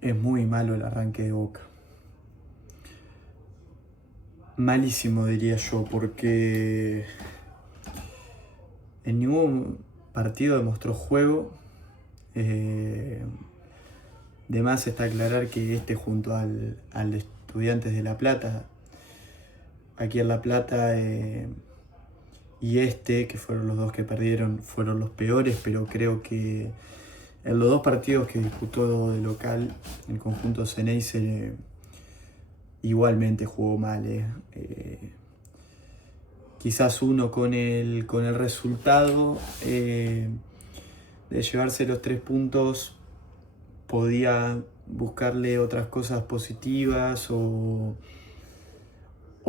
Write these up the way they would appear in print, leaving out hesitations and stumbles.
Es muy malo el arranque de Boca. Malísimo diría yo, porque en ningún partido demostró juego. De más está aclarar que junto al Estudiantes de La Plata, aquí en La Plata, y que fueron los dos que perdieron, fueron los peores, pero creo que en los dos partidos que disputó de local, el conjunto Ceneice igualmente jugó mal. Quizás uno con el resultado de llevarse los 3 puntos podía buscarle otras cosas positivas o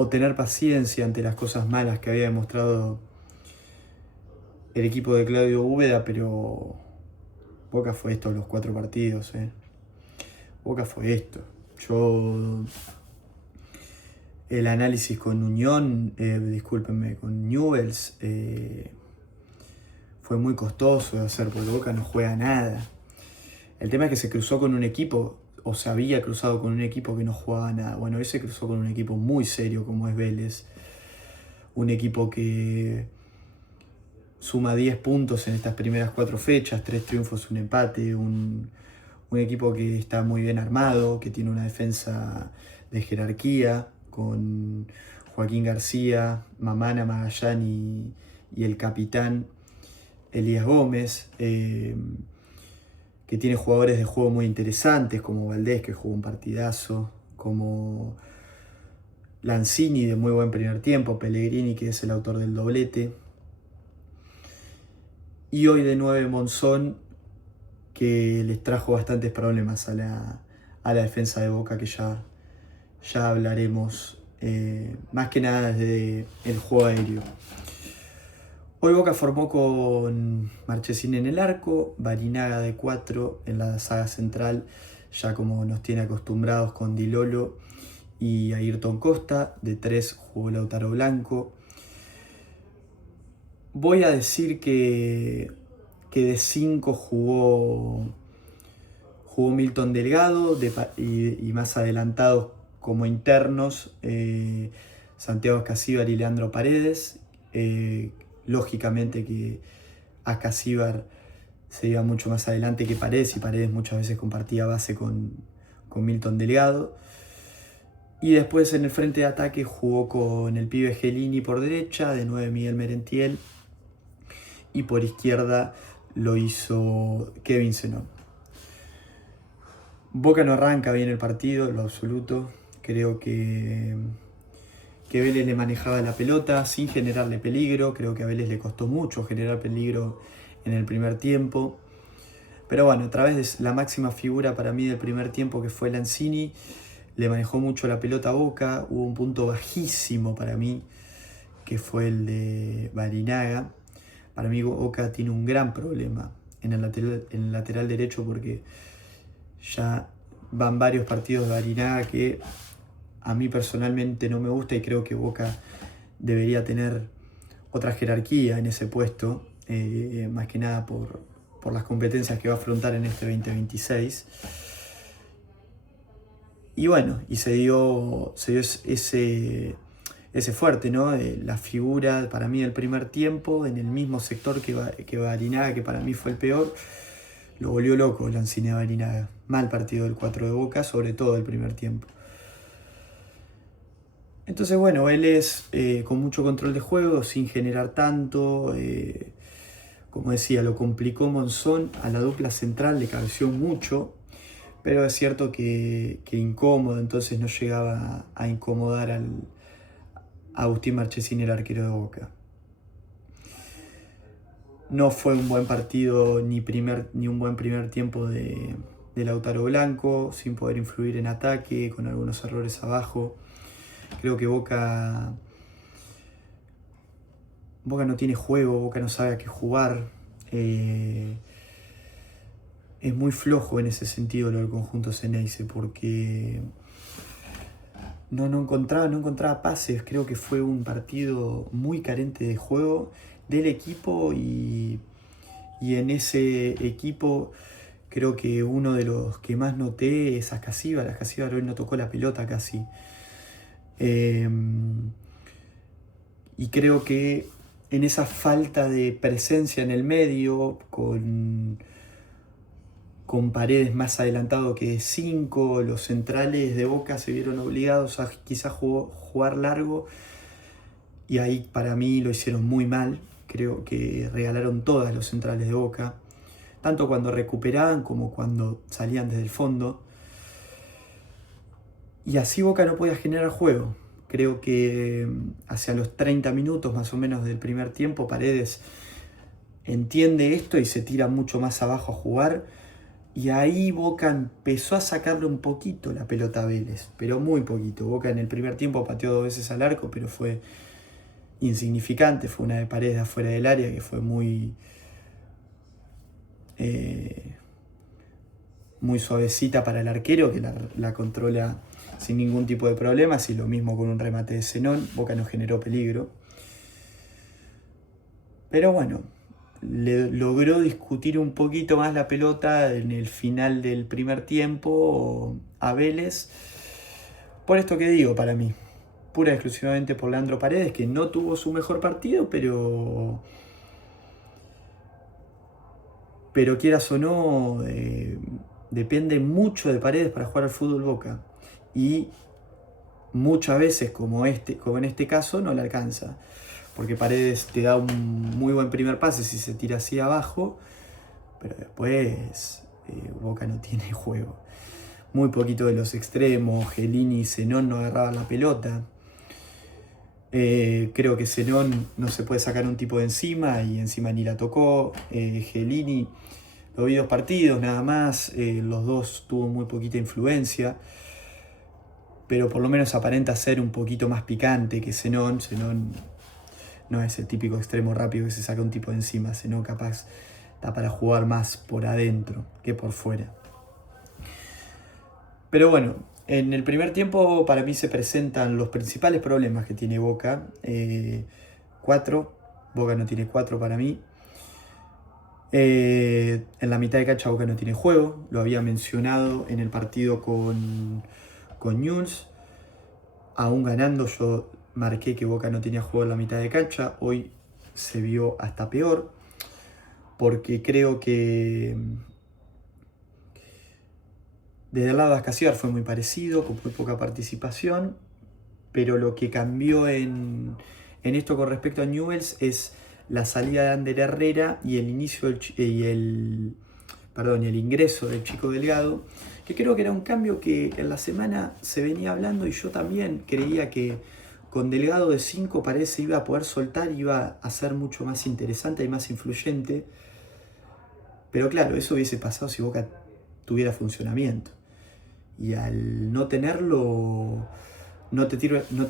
tener paciencia ante las cosas malas que había demostrado el equipo de Claudio Úbeda, pero Boca fue esto los 4 partidos. Boca fue esto. El análisis con Unión, discúlpenme, con Newell's, fue muy costoso de hacer porque Boca no juega nada. El tema es que se cruzó con un equipo, o se había cruzado con un equipo que no jugaba nada. Bueno, hoy se cruzó con un equipo muy serio como es Vélez. Un equipo que suma 10 puntos en estas primeras 4 fechas, 3 triunfos, un empate, un equipo que está muy bien armado, que tiene una defensa de jerarquía, con Joaquín García, Mamana Magallán y el capitán Elías Gómez, que tiene jugadores de juego muy interesantes, como Valdés, que jugó un partidazo, como Lanzini, de muy buen primer tiempo, Pellegrini, que es el autor del doblete, y hoy de 9 Monzón, que les trajo bastantes problemas a la defensa de Boca, que ya hablaremos, más que nada desde el juego aéreo. Hoy Boca formó con Marchesín en el arco, Barinaga de 4 en la saga central, ya como nos tiene acostumbrados con Di Lolo y Ayrton Costa. De 3 jugó Lautaro Blanco. Voy a decir que de 5 jugó Milton Delgado, y más adelantados como internos, Santiago Escasíbar y Leandro Paredes. Lógicamente que Escasíbar se iba mucho más adelante que Paredes, y Paredes muchas veces compartía base con Milton Delgado. Y después en el frente de ataque jugó con el pibe Gelini por derecha, de 9 Miguel Merentiel, y por izquierda lo hizo Kevin Zenón. Boca no arranca bien el partido, en lo absoluto. Creo que Vélez le manejaba la pelota sin generarle peligro. Creo que a Vélez le costó mucho generar peligro en el primer tiempo. Pero bueno, a través de la máxima figura para mí del primer tiempo, que fue Lanzini, le manejó mucho la pelota a Boca. Hubo un punto bajísimo para mí, que fue el de Barinaga. Para mí Boca tiene un gran problema en el lateral derecho, porque ya van varios partidos de Barinaga que a mí personalmente no me gusta, y creo que Boca debería tener otra jerarquía en ese puesto, más que nada por las competencias que va a afrontar en este 2026. Y bueno, y se dio ese fuerte, ¿no? La figura para mí del primer tiempo, en el mismo sector que Barinaga, que para mí fue el peor. Lo volvió loco Lanzini a Barinaga. Mal partido del 4 de Boca, sobre todo el primer tiempo. Entonces, bueno, Vélez con mucho control de juego, sin generar tanto. Como decía, lo complicó Monzón. A la dupla central le careció mucho, pero es cierto que incómodo, entonces no llegaba a incomodar a Agustín Marchesín, el arquero de Boca. No fue un buen partido ni un buen primer tiempo de Lautaro Blanco, sin poder influir en ataque, con algunos errores abajo. Creo que Boca no tiene juego, Boca no sabe a qué jugar. Es muy flojo en ese sentido lo del conjunto Ceneice, porque no encontraba pases. Creo que fue un partido muy carente de juego del equipo, y en ese equipo Creo que uno de los que más noté es Ascasíbar. Ascasíbar hoy no tocó la pelota casi. Y creo que en esa falta de presencia en el medio, con Paredes más adelantado que 5, los centrales de Boca se vieron obligados a quizás jugar largo, y ahí para mí lo hicieron muy mal. Creo que regalaron todas los centrales de Boca, tanto cuando recuperaban como cuando salían desde el fondo. Y así Boca no podía generar juego. Creo que hacia los 30 minutos más o menos del primer tiempo, Paredes entiende esto y se tira mucho más abajo a jugar. Y ahí Boca empezó a sacarle un poquito la pelota a Vélez, pero muy poquito. Boca en el primer tiempo pateó 2 veces al arco, pero fue insignificante. Fue una de Paredes de afuera del área que fue muy suavecita para el arquero, que la controla sin ningún tipo de problemas, y lo mismo con un remate de Zenón. Boca no generó peligro. Pero bueno, logró discutir un poquito más la pelota en el final del primer tiempo a Vélez. Por esto que digo, para mí, pura y exclusivamente por Leandro Paredes, que no tuvo su mejor partido, pero quieras o no, depende mucho de Paredes para jugar al fútbol Boca. Y muchas veces, como en este caso, no le alcanza. Porque Paredes te da un muy buen primer pase si se tira así abajo, pero después Boca no tiene juego. Muy poquito de los extremos. Chiellini y Zenón no agarraban la pelota. Creo que Zenón no se puede sacar un tipo de encima, y encima ni la tocó. Chiellini, lo vi 2 partidos nada más, los dos tuvo muy poquita influencia, pero por lo menos aparenta ser un poquito más picante que Zenón. Zenón no es el típico extremo rápido que se saca un tipo de encima. Zenón capaz está para jugar más por adentro que por fuera. Pero bueno, en el primer tiempo para mí se presentan los principales problemas que tiene Boca. 4, Boca no tiene 4 para mí. En la mitad de cancha Boca no tiene juego, lo había mencionado en el partido con Newell's. Aún ganando yo marqué que Boca no tenía juego en la mitad de cancha. Hoy se vio hasta peor, porque creo que desde el lado de Ascasíbar fue muy parecido, con muy poca participación, pero lo que cambió en esto con respecto a Newell's es la salida de Ander Herrera y el ingreso del Chico Delgado, que creo que era un cambio que en la semana se venía hablando, y yo también creía que con Delgado de 5 Paredes iba a poder soltar, iba a ser mucho más interesante y más influyente. Pero claro, eso hubiese pasado si Boca tuviera funcionamiento. Y al no tenerlo, no te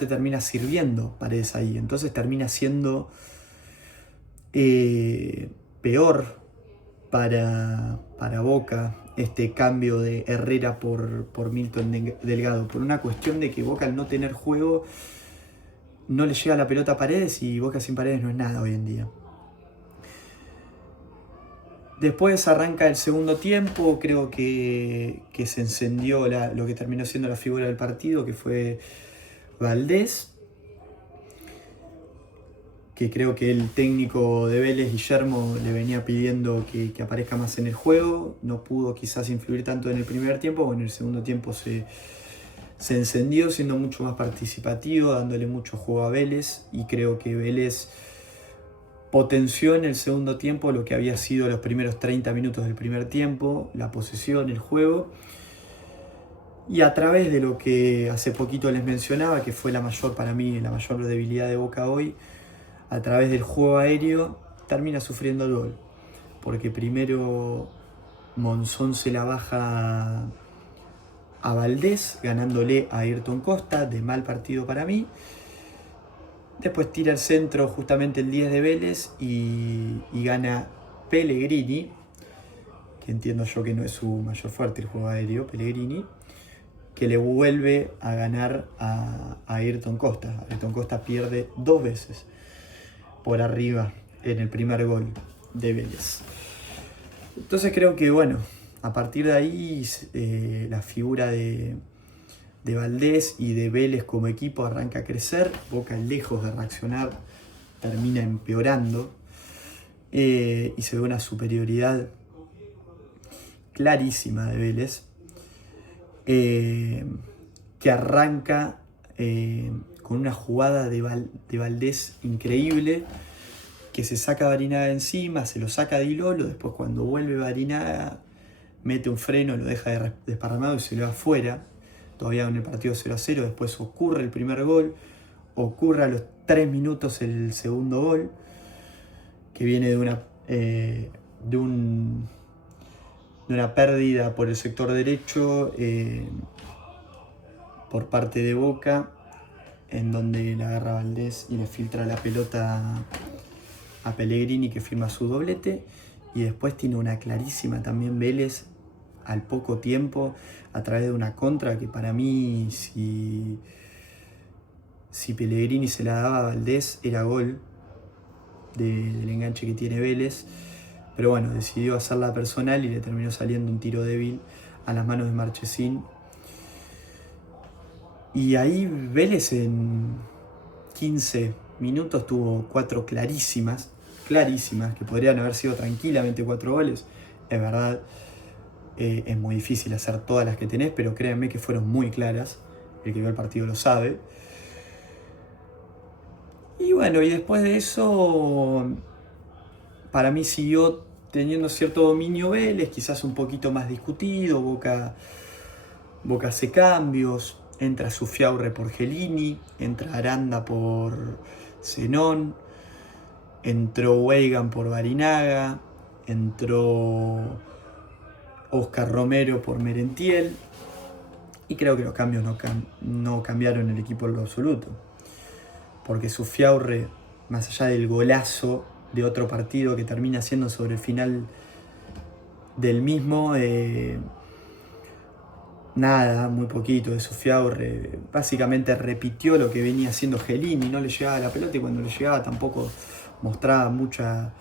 termina sirviendo Paredes ahí. Entonces termina siendo peor para Boca este cambio de Herrera por Milton Delgado, por una cuestión de que Boca, al no tener juego, no le llega la pelota a Paredes, y Boca sin Paredes no es nada hoy en día. Después arranca el segundo tiempo. Creo que se encendió lo que terminó siendo la figura del partido, que fue Valdés, que creo que el técnico de Vélez, Guillermo, le venía pidiendo que aparezca más en el juego. No pudo quizás influir tanto en el primer tiempo, o en el segundo tiempo se encendió, siendo mucho más participativo, dándole mucho juego a Vélez, y creo que Vélez potenció en el segundo tiempo lo que había sido los primeros 30 minutos del primer tiempo, la posesión, el juego, y a través de lo que hace poquito les mencionaba, que fue para mí la mayor debilidad de Boca hoy, a través del juego aéreo termina sufriendo el gol, porque primero Monzón se la baja a Valdés, ganándole a Ayrton Costa, de mal partido para mí. Después tira el centro justamente el 10 de Vélez, y gana Pellegrini, que entiendo yo que no es su mayor fuerte el juego aéreo, Pellegrini, que le vuelve a ganar a Ayrton Costa. Ayrton Costa pierde 2 veces por arriba en el primer gol de Vélez. Entonces creo que, bueno, a partir de ahí la figura de Valdés y de Vélez como equipo arranca a crecer. Boca, lejos de reaccionar, termina empeorando y se ve una superioridad clarísima de Vélez, que arranca con una jugada de Valdés increíble, que se saca a Barinaga encima, se lo saca a Di Lolo, después cuando vuelve Barinaga mete un freno, lo deja desparramado y se lo va afuera, todavía en el partido 0-0, después ocurre el primer gol, ocurre a los 3 minutos el segundo gol, que viene de una pérdida por el sector derecho por parte de Boca, en donde la agarra Valdés y le filtra la pelota a Pellegrini, que firma su doblete, y después tiene una clarísima también Vélez al poco tiempo a través de una contra que para mí si Pellegrini se la daba a Valdés era gol del enganche que tiene Vélez, pero bueno, decidió hacerla personal y le terminó saliendo un tiro débil a las manos de Marchesín. Y ahí Vélez en 15 minutos tuvo 4 clarísimas, que podrían haber sido tranquilamente 4 goles. Es verdad, es muy difícil hacer todas las que tenés, pero créanme que fueron muy claras. El que vio el partido lo sabe. Y bueno, y después de eso, para mí siguió teniendo cierto dominio Vélez, quizás un poquito más discutido. Boca hace cambios, entra Zufiaurre por Gelini, entra Aranda por Zenón, entró Weigand por Barinaga, entró Oscar Romero por Merentiel, y creo que los cambios no cambiaron el equipo en lo absoluto, porque Zufiaurre, más allá del golazo de otro partido que termina siendo sobre el final del mismo, nada, muy poquito de Zufiaurre, básicamente repitió lo que venía haciendo Gelini, no le llegaba la pelota y cuando le llegaba tampoco mostraba mucha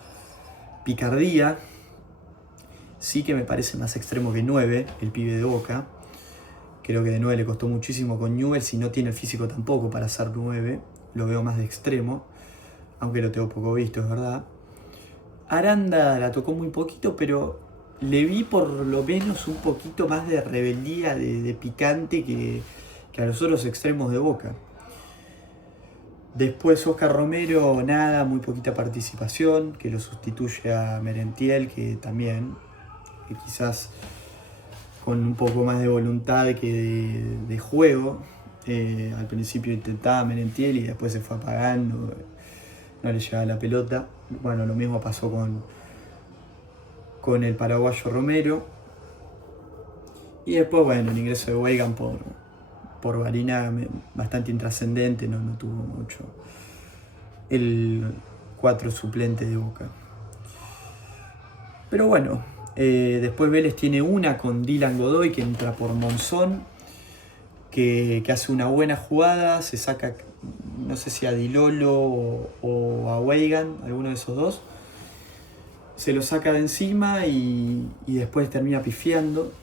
picardía. Sí que me parece más extremo que 9, el pibe de Boca. Creo que de 9 le costó muchísimo con Newell's y no tiene el físico tampoco para ser 9. Lo veo más de extremo, aunque lo tengo poco visto, es verdad. Aranda la tocó muy poquito, pero le vi por lo menos un poquito más de rebeldía, de picante que a los otros extremos de Boca. Después Oscar Romero, nada, muy poquita participación, que lo sustituye a Merentiel, que también, que quizás con un poco más de voluntad que de juego. Al principio intentaba Merentiel y después se fue apagando, no le llegaba la pelota. Bueno, lo mismo pasó con el paraguayo Romero. Y después, bueno, el ingreso de Weigand por Barinaga, bastante intrascendente, no tuvo mucho. El 4 suplente de Boca. Pero bueno, después Vélez tiene una con Dylan Godoy, que entra por Monzón, que hace una buena jugada, se saca, no sé si a Di Lolo o a Weigand, alguno de esos dos. Se lo saca de encima y después termina pifiando.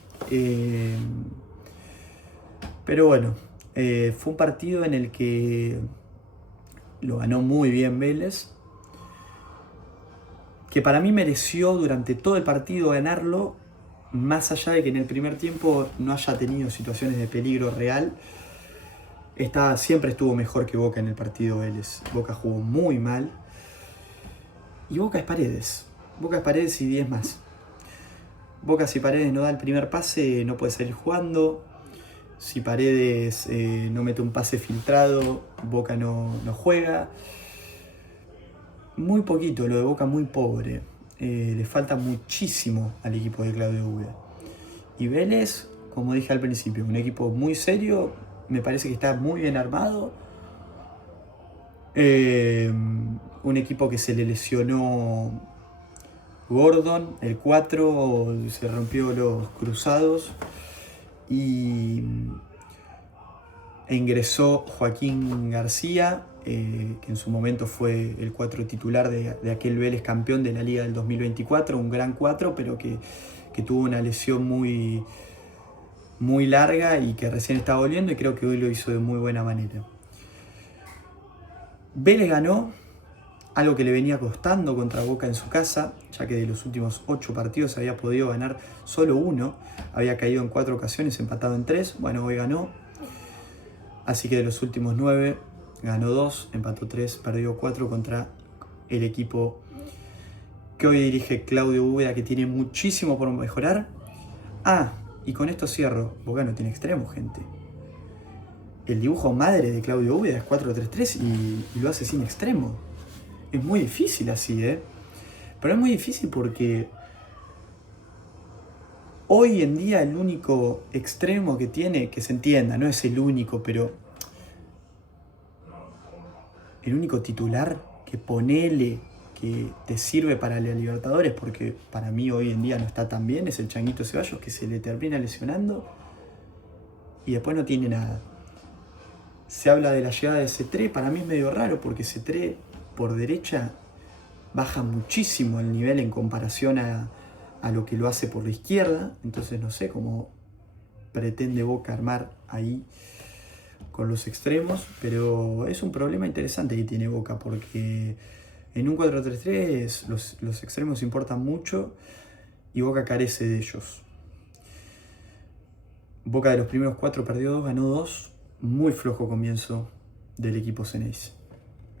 Pero bueno, fue un partido en el que lo ganó muy bien Vélez, que para mí mereció durante todo el partido ganarlo, más allá de que en el primer tiempo no haya tenido situaciones de peligro real. Siempre estuvo mejor que Boca en el partido Vélez. Boca jugó muy mal. Y Boca es Paredes. Boca es Paredes y 10 más. Boca, si Paredes no da el primer pase, no puede salir jugando. Si Paredes no mete un pase filtrado, Boca no juega. Muy poquito, lo de Boca muy pobre. Le falta muchísimo al equipo de Claudio Huida. Y Vélez, como dije al principio, un equipo muy serio, me parece que está muy bien armado. Un equipo que se le lesionó Gordon, el 4, se rompió los cruzados e ingresó Joaquín García, que en su momento fue el 4 titular de aquel Vélez campeón de la Liga del 2024, un gran 4, pero que que tuvo una lesión muy larga y que recién está volviendo, y creo que hoy lo hizo de muy buena manera. Vélez ganó, algo que le venía costando contra Boca en su casa, ya que de los últimos 8 partidos había podido ganar solo 1, había caído en 4 ocasiones, empatado en 3, bueno, hoy ganó, así que de los últimos 9 ganó 2, empató 3, perdió 4 contra el equipo que hoy dirige Claudio Úbeda, que tiene muchísimo por mejorar. Y con esto cierro, Boca no tiene extremos, gente. El dibujo madre de Claudio Úbeda es 4-3-3 y lo hace sin extremo. Es muy difícil así, pero es muy difícil porque hoy en día el único extremo que tiene, que se entienda, no es el único, pero el único titular que ponele que te sirve para la Libertadores, porque para mí hoy en día no está tan bien, es el Changuito Ceballos, que se le termina lesionando y después no tiene nada. Se habla de la llegada de Cetré, para mí es medio raro porque Cetré por derecha baja muchísimo el nivel en comparación a lo que lo hace por la izquierda, entonces no sé cómo pretende Boca armar ahí con los extremos, pero es un problema interesante que tiene Boca, porque en un 4-3-3 los extremos importan mucho y Boca carece de ellos. Boca de los primeros 4 perdió 2, ganó 2, muy flojo comienzo del equipo Ceneice.